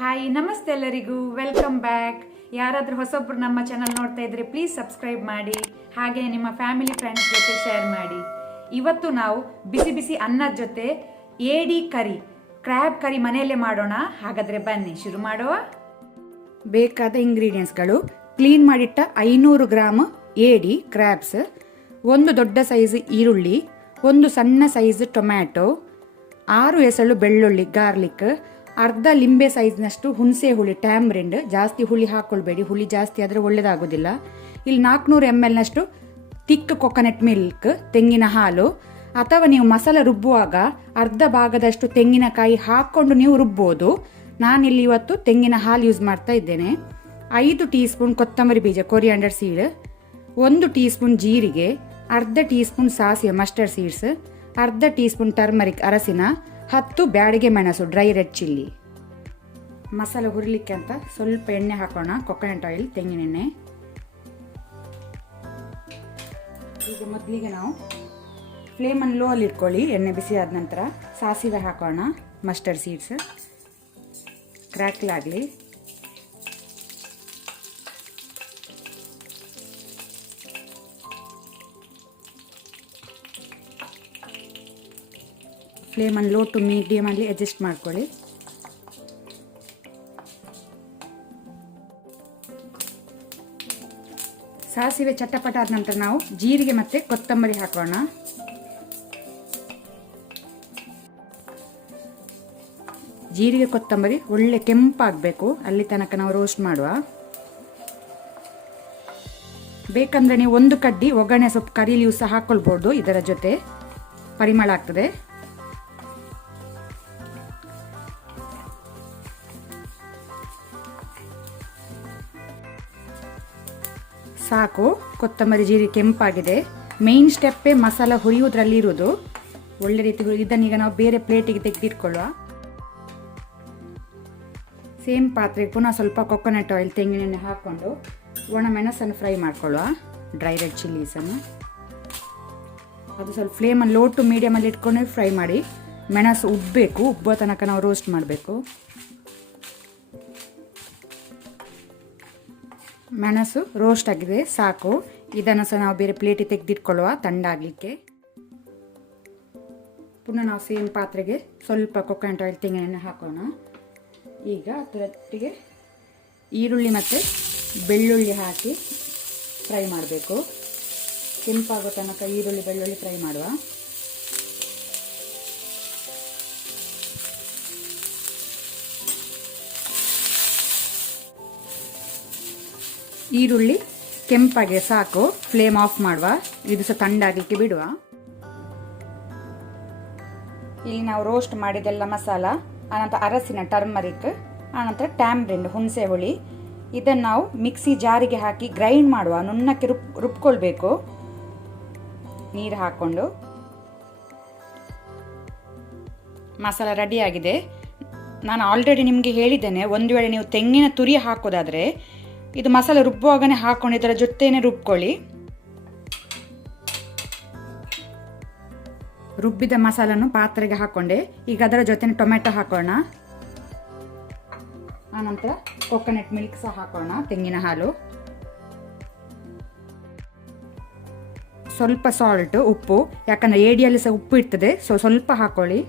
Hi, ನಮಸ್ತೆ ಎಲ್ಲರಿಗೂ, welcome back. ಯಾರಾದರೂ ಹೊಸೊಬ್ರು ನಮ್ಮ ಚಾನಲ್ ನೋಡ್ತಾ ಇದ್ರೆ ಪ್ಲೀಸ್ ಸಬ್ಸ್ಕ್ರೈಬ್ ಮಾಡಿ, ಹಾಗೆ ನಿಮ್ಮ ಫ್ಯಾಮಿಲಿ ಫ್ರೆಂಡ್ಸ್ ಜೊತೆ ಶೇರ್ ಮಾಡಿ. ಇವತ್ತು ನಾವು ಬಿಸಿ ಬಿಸಿ ಅನ್ನದ ಜೊತೆ ಏಡಿ ಕರಿ, ಕ್ರ್ಯಾಬ್ ಕರಿ ಮನೆಯಲ್ಲೇ ಮಾಡೋಣ. ಹಾಗಾದರೆ ಬನ್ನಿ ಶುರು ಮಾಡುವ. ಬೇಕಾದ ಇಂಗ್ರೀಡಿಯೆಂಟ್ಸ್ಗಳು: ಕ್ಲೀನ್ ಮಾಡಿಟ್ಟ 500 ಗ್ರಾಮ್ ಏಡಿ ಕ್ರ್ಯಾಬ್ಸ್, ಒಂದು ದೊಡ್ಡ ಸೈಜ್ ಈರುಳ್ಳಿ, ಒಂದು ಸಣ್ಣ ಸೈಜ್ ಟೊಮ್ಯಾಟೊ, 6 ಎಸಳು ಬೆಳ್ಳುಳ್ಳಿ ಗಾರ್ಲಿಕ್, ಅರ್ಧ ಲಿಂಬೆ ಸೈಜ್ನಷ್ಟು ಹುಣಸೆ ಹುಳಿ ಟ್ಯಾಮ್ರಿಂಡ್. ಜಾಸ್ತಿ ಹುಳಿ ಹಾಕ್ಕೊಳ್ಬೇಡಿ, ಹುಳಿ ಜಾಸ್ತಿ ಆದರೆ ಒಳ್ಳೆಯದಾಗೋದಿಲ್ಲ. ಇಲ್ಲಿ 400 ml ನಷ್ಟು ತಿಕ್ ಕೊಕೊನಟ್ ಮಿಲ್ಕ್, ತೆಂಗಿನ ಹಾಲು, ಅಥವಾ ನೀವು ಮಸಾಲೆ ರುಬ್ಬುವಾಗ ಅರ್ಧ ಭಾಗದಷ್ಟು ತೆಂಗಿನಕಾಯಿ ಹಾಕ್ಕೊಂಡು ನೀವು ರುಬ್ಬೋದು. ನಾನಿಲ್ಲಿ ಇವತ್ತು ತೆಂಗಿನ ಹಾಲು ಯೂಸ್ ಮಾಡ್ತಾ ಇದ್ದೇನೆ. 5 ಟೀ ಸ್ಪೂನ್ ಕೊತ್ತಂಬರಿ ಬೀಜ ಕೊರಿಯಾಂಡರ್ ಸೀಡ್, 1 ಟೀ ಸ್ಪೂನ್ ಜೀರಿಗೆ, ಅರ್ಧ ಟೀ ಸ್ಪೂನ್ ಸಾಸಿವೆ ಮಸ್ಟರ್ಡ್ ಸೀಡ್ಸ್, ಅರ್ಧ ಟೀ ಸ್ಪೂನ್ ಟರ್ಮರಿಕ್ ಅರಸಿನ, 10 ಬ್ಯಾಡಿಗೆ ಮೆಣಸು ಡ್ರೈ ರೆಡ್ ಚಿಲ್ಲಿ. ಮಸಾಲೆ ಹುರಿಲಿಕ್ಕೆ ಅಂತ ಸ್ವಲ್ಪ ಎಣ್ಣೆ ಹಾಕೋಣ, ಕೊಕೊನಟ್ ಆಯಿಲ್, ತೆಂಗಿನೆಣ್ಣೆ. ಈಗ ಮೊದಲಿಗೆ ನಾವು ಫ್ಲೇಮನ್ನು ಲೋ ಅಲ್ಲಿ ಇಟ್ಕೊಳ್ಳಿ. ಎಣ್ಣೆ ಬಿಸಿ ಆದ ನಂತರ ಸಾಸಿವೆ ಹಾಕೋಣ, ಮಸ್ಟರ್ಡ್ ಸೀಡ್ಸ್ ಕ್ರ್ಯಾಕ್ಲ್ ಆಗಲಿ. ಫ್ಲೇಮನ್ನು ಲೋ ಟು ಮೀಡಿಯಮಲ್ಲಿ ಅಡ್ಜಸ್ಟ್ ಮಾಡ್ಕೊಳ್ಳಿ. ಸಾಸಿವೆ ಚಟಪಟ ಆದ ನಂತರ ನಾವು ಜೀರಿಗೆ ಮತ್ತು ಕೊತ್ತಂಬರಿ ಹಾಕೋಣ. ಜೀರಿಗೆ ಕೊತ್ತಂಬರಿ ಒಳ್ಳೆ ಕೆಂಪಾಗಬೇಕು, ಅಲ್ಲಿ ತನಕ ನಾವು ರೋಸ್ಟ್ ಮಾಡುವ. ಬೇಕಂದ್ರೆ ನೀವು 1 ಕಡ್ಡಿ ಒಗ್ಗರಣೆ ಸೊಪ್ಪು ಕರಿ ಲೀವ್ಸ್ ಸಹ ಹಾಕ್ಕೊಳ್ಬೋದು, ಇದರ ಜೊತೆ ಪರಿಮಳ ಆಗ್ತದೆ. ಸಾಕು, ಕೊತ್ತಂಬರಿ ಜೀರಿಗೆ ಕೆಂಪಾಗಿದೆ. ಮೇನ್ ಸ್ಟೆಪ್ಪೇ ಮಸಾಲ ಹುರಿಯುವುದರಲ್ಲಿ ಇರುವುದು. ಒಳ್ಳೆ ರೀತಿ ಇದನ್ನೀಗ ನಾವು ಬೇರೆ ಪ್ಲೇಟಿಗೆ ತೆಗೆದಿಟ್ಕೊಳ್ಳುವ. ಸೇಮ್ ಪಾತ್ರೆಗೆ ಪುನಃ ಸ್ವಲ್ಪ ಕೊಕೊನಟ್ ಆಯಿಲ್, ತೆಂಗಿನೆಣ್ಣೆ ಹಾಕ್ಕೊಂಡು ಒಣ ಮೆಣಸನ್ನು ಫ್ರೈ ಮಾಡ್ಕೊಳ್ಳುವ, ಡ್ರೈ ರೆಡ್ ಚಿಲ್ಲೀಸನ್ನು. ಅದು ಸ್ವಲ್ಪ ಫ್ಲೇಮನ್ನು ಲೋ ಟು ಮೀಡಿಯಮಲ್ಲಿ ಇಟ್ಕೊಂಡು ಫ್ರೈ ಮಾಡಿ. ಮೆಣಸು ಉಬ್ಬಬೇಕು, ಉಬ್ಬೋ ತನಕ ನಾವು ರೋಸ್ಟ್ ಮಾಡಬೇಕು. ಮೆಣಸು ರೋಸ್ಟ್ ಆಗಿದೆ, ಸಾಕು. ಇದನ್ನು ಸಹ ನಾವು ಬೇರೆ ಪ್ಲೇಟಿಗೆ ತೆಗೆದಿಟ್ಕೊಳ್ಳುವ, ತಣ್ಣಗಾಗಲಿಕ್ಕೆ. ಪುನಃ ನಾವು ಸೇಮ್ ಪಾತ್ರೆಗೆ ಸ್ವಲ್ಪ ಕೊಕೊನಟ್ ಆಯಿಲ್, ತೆಂಗಿನೆಣ್ಣೆ ಹಾಕೋಣ. ಈಗ ಅದರೊಟ್ಟಿಗೆ ಈರುಳ್ಳಿ ಮತ್ತು ಬೆಳ್ಳುಳ್ಳಿ ಹಾಕಿ ಫ್ರೈ ಮಾಡಬೇಕು. ಕೆಂಪಾಗೋ ತನಕ ಈರುಳ್ಳಿ ಬೆಳ್ಳುಳ್ಳಿ ಫ್ರೈ ಮಾಡುವ. ಈರುಳ್ಳಿ ಕೆಂಪಾಗೆ ಸಾಕು, ಫ್ಲೇಮ್ ಆಫ್ ಮಾಡುವ. ಇದು ಸಹ ತಣ್ಣಗಾಗಲಿಕ್ಕೆ ಬಿಡುವ. ಇಲ್ಲಿ ನಾವು ರೋಸ್ಟ್ ಮಾಡಿದೆಲ್ಲ ಮಸಾಲ, ಆನಂತರ ಅರಸಿನ ಟರ್ಮರಿಕ್, ಆನಂತರ ಟ್ಯಾಮ್ರಿಂಡ್ ಹುಣಸೆ ಹುಳಿ, ಇದನ್ನು ನಾವು ಮಿಕ್ಸಿ ಜಾರಿಗೆ ಹಾಕಿ ಗ್ರೈಂಡ್ ಮಾಡುವ. ನುಣ್ಣಕ್ಕೆ ರುಬ್ಕೊಳ್ಬೇಕು ನೀರು ಹಾಕ್ಕೊಂಡು. ಮಸಾಲ ರೆಡಿಯಾಗಿದೆ. ನಾನು ಆಲ್ರೆಡಿ ನಿಮಗೆ ಹೇಳಿದ್ದೇನೆ, ಒಂದು ವೇಳೆ ನೀವು ತೆಂಗಿನ ತುರಿ ಹಾಕೋದಾದರೆ ಇದು ಮಸಾಲೆ ರುಬ್ಬುವಾಗನೇ ಹಾಕೊಂಡು ಇದರ ಜೊತೆನೇ ರುಬ್ಕೊಳ್ಳಿ. ರುಬ್ಬಿದ ಮಸಾಲನ್ನು ಪಾತ್ರೆಗೆ ಹಾಕೊಂಡೆ. ಈಗ ಅದರ ಜೊತೆ ಟೊಮೆಟೊ ಹಾಕೋಣ, ಆನಂತರ ಕೊಕೊನಟ್ ಮಿಲ್ಕ್ ಸಹ ಹಾಕೋಣ, ತೆಂಗಿನ ಹಾಲು, ಸ್ವಲ್ಪ ಸಾಲ್ಟ್, ಉಪ್ಪು. ಯಾಕಂದರೆ ಏಡಿಯಲ್ಲಿ ಸಹ ಉಪ್ಪು ಇರ್ತದೆ, ಸ್ವಲ್ಪ ಹಾಕೊಳ್ಳಿ,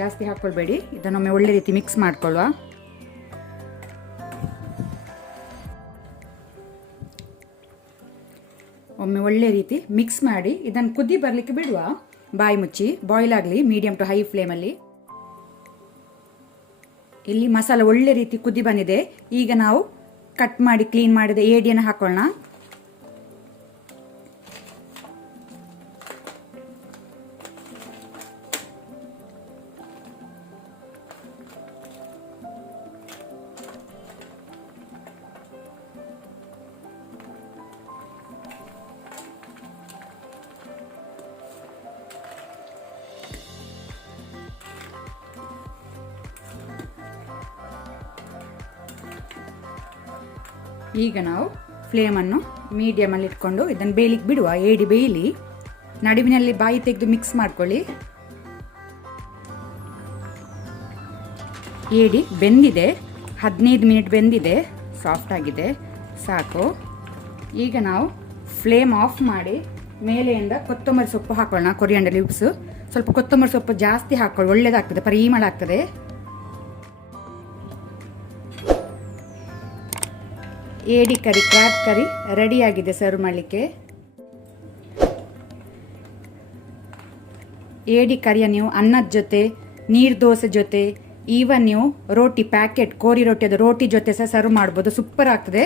ಜಾಸ್ತಿ ಹಾಕ್ಕೊಳ್ಬೇಡಿ. ಇದನ್ನೊಮ್ಮೆ ಒಳ್ಳೆ ರೀತಿ ಮಿಕ್ಸ್ ಮಾಡ್ಕೊಳ್ಳುವ. ಒಮ್ಮೆ ಒಳ್ಳೆ ರೀತಿ ಮಿಕ್ಸ್ ಮಾಡಿ ಇದನ್ನು ಕುದಿ ಬರಲಿಕ್ಕೆ ಬಿಡುವ. ಬಾಯಿ ಮುಚ್ಚಿ ಬಾಯ್ಲ್ ಆಗಲಿ, ಮೀಡಿಯಂ ಟು ಹೈ ಫ್ಲೇಮಲ್ಲಿ. ಇಲ್ಲಿ ಮಸಾಲ ಒಳ್ಳೆ ರೀತಿ ಕುದಿ ಬಂದಿದೆ. ಈಗ ನಾವು ಕಟ್ ಮಾಡಿ ಕ್ಲೀನ್ ಮಾಡಿದ ಏಡಿಯನ್ನು ಹಾಕೊಳ್ಳೋಣ. ಈಗ ನಾವು ಫ್ಲೇಮನ್ನು ಮೀಡಿಯಮಲ್ಲಿ ಇಟ್ಕೊಂಡು ಇದನ್ನು ಬೇಯಲಿಕ್ಕೆ ಬಿಡುವ. ಏಡಿ ಬೇಯಲಿ, ನಡುವಿನಲ್ಲಿ ಬಾಯಿ ತೆಗೆದು ಮಿಕ್ಸ್ ಮಾಡ್ಕೊಳ್ಳಿ. ಏಡಿ ಬೆಂದಿದೆ, 15 ಮಿನಿಟ್ ಬೆಂದಿದೆ, ಸಾಫ್ಟ್ ಆಗಿದೆ, ಸಾಕು. ಈಗ ನಾವು ಫ್ಲೇಮ್ ಆಫ್ ಮಾಡಿ ಮೇಲೆಯಿಂದ ಕೊತ್ತಂಬರಿ ಸೊಪ್ಪು ಹಾಕೊಳ್ಳೋಣ, ಕೊರಿಯಾಂಡರ್ ಲೀವ್ಸ್. ಸ್ವಲ್ಪ ಕೊತ್ತಂಬರಿ ಸೊಪ್ಪು ಜಾಸ್ತಿ ಹಾಕೊಳ್ಳಿ, ಒಳ್ಳೆಯದಾಗ್ತದೆ, ಪರಿಮಳ ಆಗ್ತದೆ. ಏಡಿ ಕರಿ, ಕ್ರ್ಯಾಬ್ ಕರಿ ರೆಡಿಯಾಗಿದೆ ಸರ್ವ್ ಮಾಡಲಿಕ್ಕೆ. ಏಡಿ ಕರಿಯ ನೀವು ಅನ್ನದ ಜೊತೆ, ನೀರು ದೋಸೆ ಜೊತೆ, ಈವನ್ ನೀವು ರೋಟಿ ಪ್ಯಾಕೆಟ್ ಕೋರಿ ರೊಟ್ಟಿ, ಅದು ರೋಟಿ ಜೊತೆ ಸಹ ಸರ್ವ್ ಮಾಡ್ಬೋದು, ಸೂಪರ್ ಆಗ್ತದೆ.